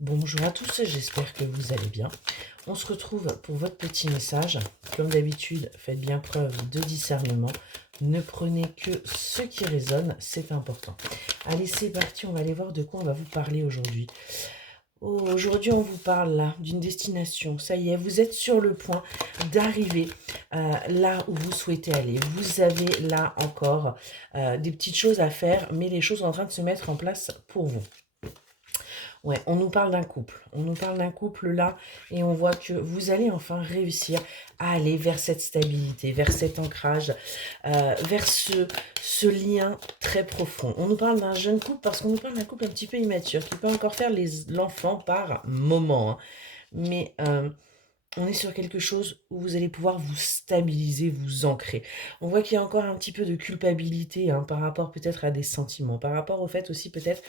Bonjour à tous, j'espère que vous allez bien. On se retrouve pour votre petit message. Comme d'habitude, faites bien preuve de discernement. Ne prenez que ce qui résonne, c'est important. Allez, c'est parti, on va aller voir de quoi on va vous parler aujourd'hui. Aujourd'hui, on vous parle là d'une destination. Ça y est, vous êtes sur le point d'arriver là où vous souhaitez aller. Vous avez là encore des petites choses à faire, mais les choses sont en train de se mettre en place pour vous. Ouais, on nous parle d'un couple. On nous parle d'un couple là et on voit que vous allez enfin réussir à aller vers cette stabilité, vers cet ancrage, vers ce lien très profond. On nous parle d'un jeune couple parce qu'on nous parle d'un couple un petit peu immature qui peut encore faire l'enfant par moment, hein. Mais on est sur quelque chose où vous allez pouvoir vous stabiliser, vous ancrer. On voit qu'il y a encore un petit peu de culpabilité hein, par rapport peut-être à des sentiments, par rapport au fait aussi peut-être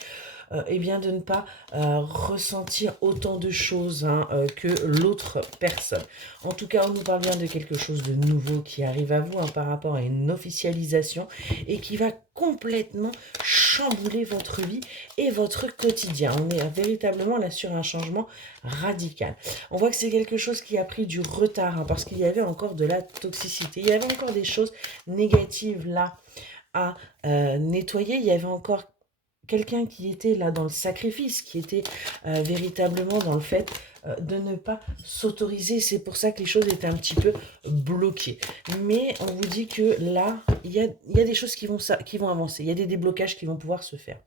eh bien de ne pas ressentir autant de choses hein, que l'autre personne. En tout cas, on nous parle bien de quelque chose de nouveau qui arrive à vous hein, par rapport à une officialisation et qui va complètement chambouler votre vie et votre quotidien. On est véritablement là sur un changement radical. On voit que c'est quelque chose qui a pris du retard hein, parce qu'il y avait encore de la toxicité. Il y avait encore des choses négatives là à nettoyer. Il y avait encore quelqu'un qui était là dans le sacrifice, qui était véritablement dans le fait de ne pas s'autoriser. C'est pour ça que les choses étaient un petit peu bloquées. Mais on vous dit que là, il y a des choses qui vont avancer. Il y a des déblocages qui vont pouvoir se faire.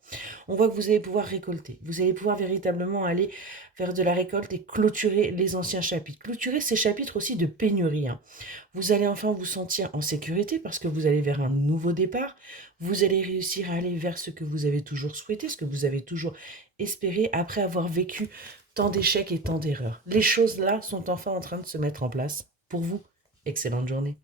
On voit que vous allez pouvoir récolter. Vous allez pouvoir véritablement aller faire de la récolte et clôturer les anciens chapitres. Clôturer ces chapitres aussi de pénurie, hein. Vous allez enfin vous sentir en sécurité parce que vous allez vers un nouveau départ. Vous allez réussir à aller vers ce que vous avez toujours souhaité, ce que vous avez toujours espéré après avoir vécu tant d'échecs et tant d'erreurs. Les choses là sont enfin en train de se mettre en place. Pour vous, excellente journée.